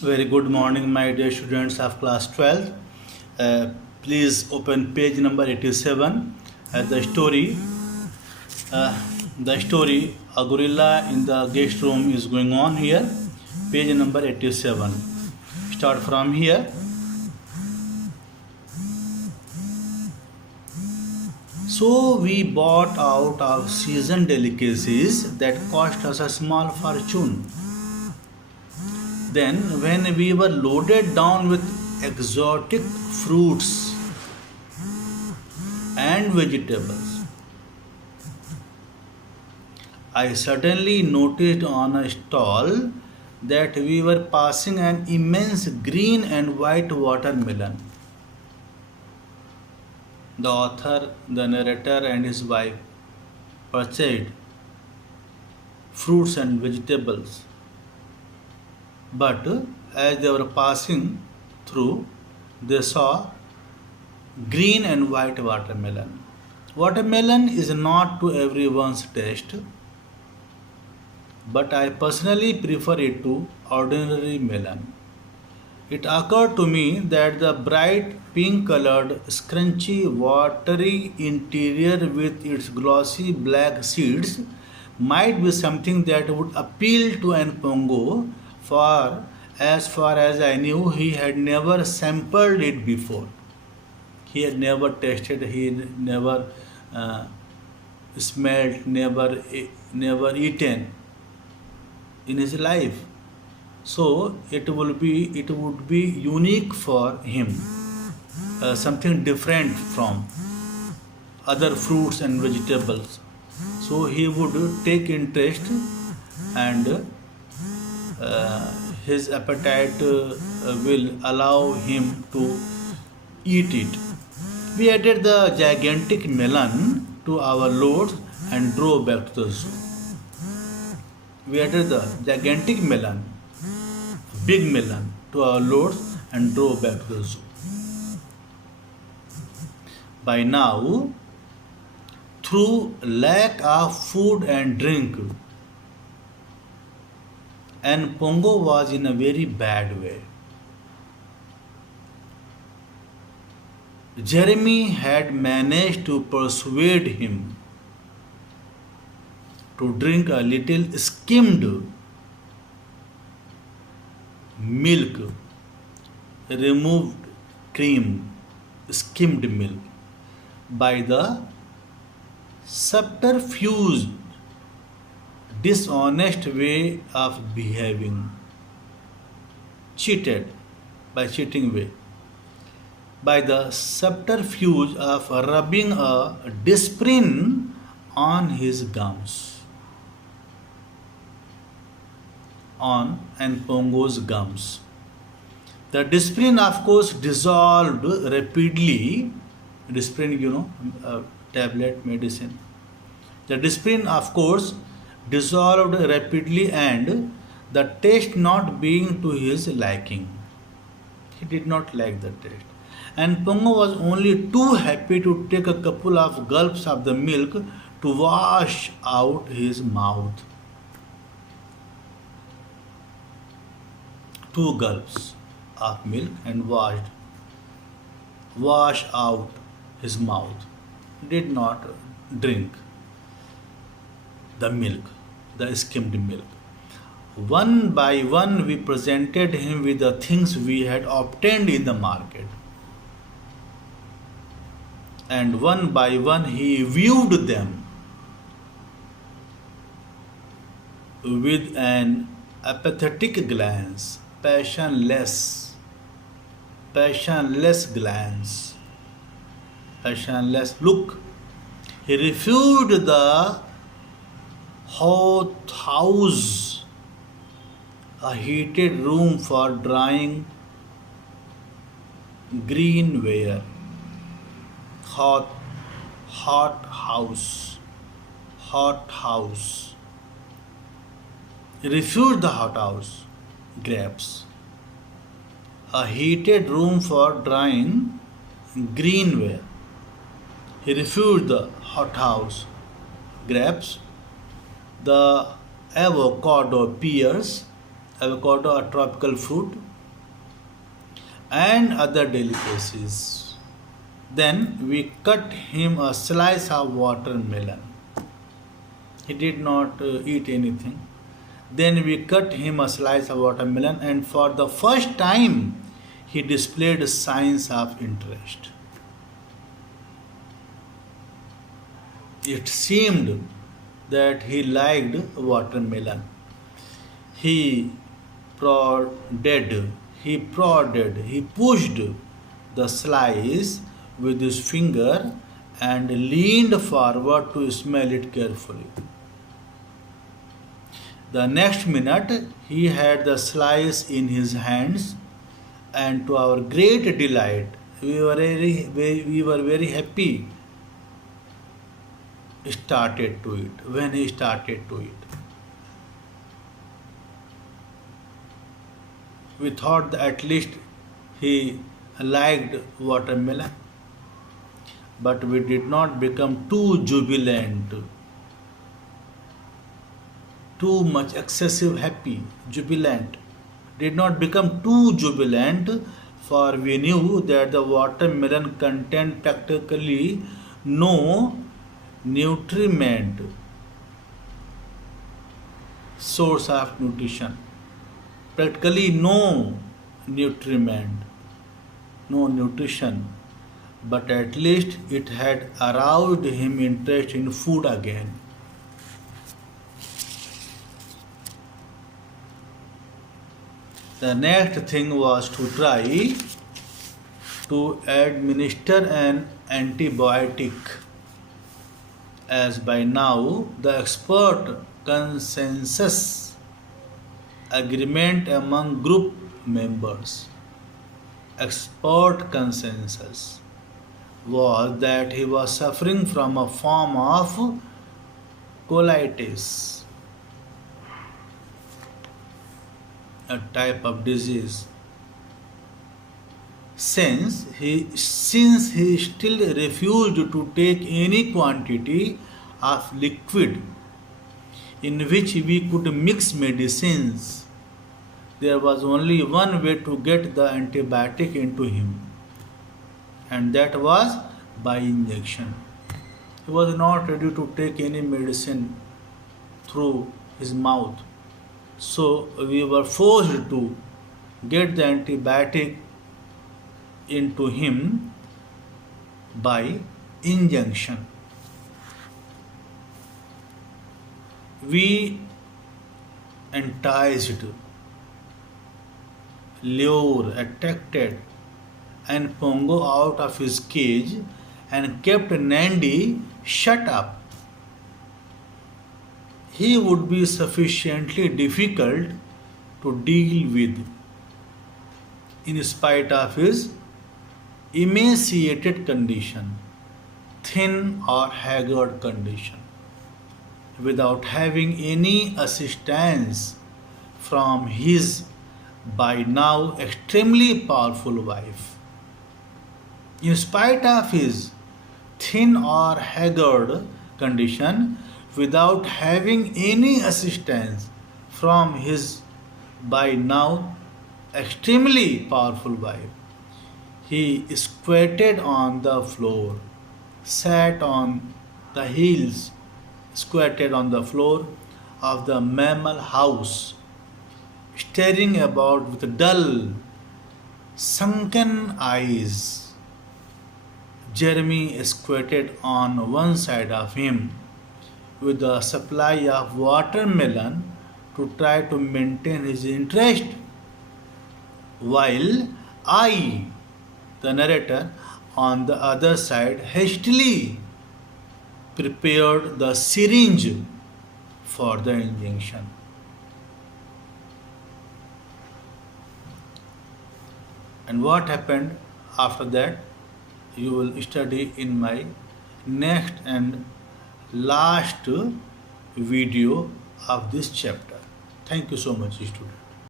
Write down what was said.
Very good morning, my dear students of class 12. Uh, Please open page number 87. Uh, the story, a gorilla in the guest room is going on here. Page number 87. Start from here. So we bought out our season delicacies that cost us a small fortune. Then, when we were loaded down with exotic fruits and vegetables, I suddenly noticed on a stall that we were passing an immense green and white watermelon. The author, the narrator, and his wife purchased fruits and vegetables, but as they were passing through, they saw green and white watermelon. Watermelon is not to everyone's taste, but I personally prefer it to ordinary melon. It occurred to me that the bright pink colored, scrunchy, watery interior with its glossy black seeds might be something that would appeal to Npongo, for as far as I knew, he had never sampled it before. He had never tasted, he never uh, smelled, never eaten in his life. So it would be unique for him, something different from other fruits and vegetables. So he would take interest, and uh, his appetite will allow him to eat it. We added the gigantic melon to our loads and drove back to the zoo. We added the gigantic melon, big melon, to our loads and drove back to the zoo. By now, through lack of food and drink, and Pongo was in a very bad way. Jeremy had managed to persuade him to drink a little skimmed milk, removed cream, skimmed milk, by the subterfuge, dishonest way of behaving, cheated, by cheating way, by the subterfuge of rubbing a disprin on his gums, on Npongo's gums. The disprin, of course, dissolved rapidly. Disprin, tablet medicine. The disprin, of course, dissolved rapidly, and the taste not being to his liking. He did not like the taste. And Pongo was only too happy to take a couple of gulps of the milk to wash out his mouth. Two gulps of milk and wash out his mouth. Did not drink the milk, the skimmed milk. One by one, we presented him with the things we had obtained in the market. And one by one, he viewed them with an apathetic glance, passionless glance, passionless look. He refused the hot house, a heated room for drying green ware. Hot, hot house, hot house. He refused the hot house, grapes. A heated room for drying green ware. He refused the hothouse, grapes, the avocado pears, avocado a tropical fruit, and other delicacies. Then we cut him a slice of watermelon. He did not eat anything. Then we cut him a slice of watermelon, and for the first time, he displayed signs of interest. It seemed that he liked watermelon. He he pushed the slice with his finger and leaned forward to smell it carefully. The next minute, he had the slice in his hands, and to our great delight, we were very happy started to it when he started to eat. We thought that at least he liked watermelon, but we did not become too jubilant, too much excessive happy, jubilant. Did not become too jubilant, for we knew that the watermelon contained practically no nutriment source of nutrition. Practically nutriment, no nutrition, but at least it had aroused him interest in food again. The next thing was to try to administer an antibiotic, as by now the expert consensus agreement among group members, expert consensus was that he was suffering from a form of colitis, a type of disease. Since he still refused to take any quantity of liquid in which we could mix medicines, there was only one way to get the antibiotic into him, and that was by injection. He was not ready to take any medicine through his mouth, so we were forced to get the antibiotic into him by injection. We enticed, lured, attracted, and Pongo out of his cage and kept Nandi shut up. He would be sufficiently difficult to deal with, in spite of his emaciated condition, thin or haggard condition, without having any assistance from his by now extremely powerful wife. In spite of his thin or haggard condition, without having any assistance from his by now extremely powerful wife, he squatted on the floor, sat on the heels, squatted on the floor of the mammal house, staring about with dull, sunken eyes. Jeremy squatted on one side of him with a supply of watermelon to try to maintain his interest, while I, the narrator, on the other side hastily prepared the syringe for the injection. And what happened after that, you will study in my next and last video of this chapter. Thank you so much, students.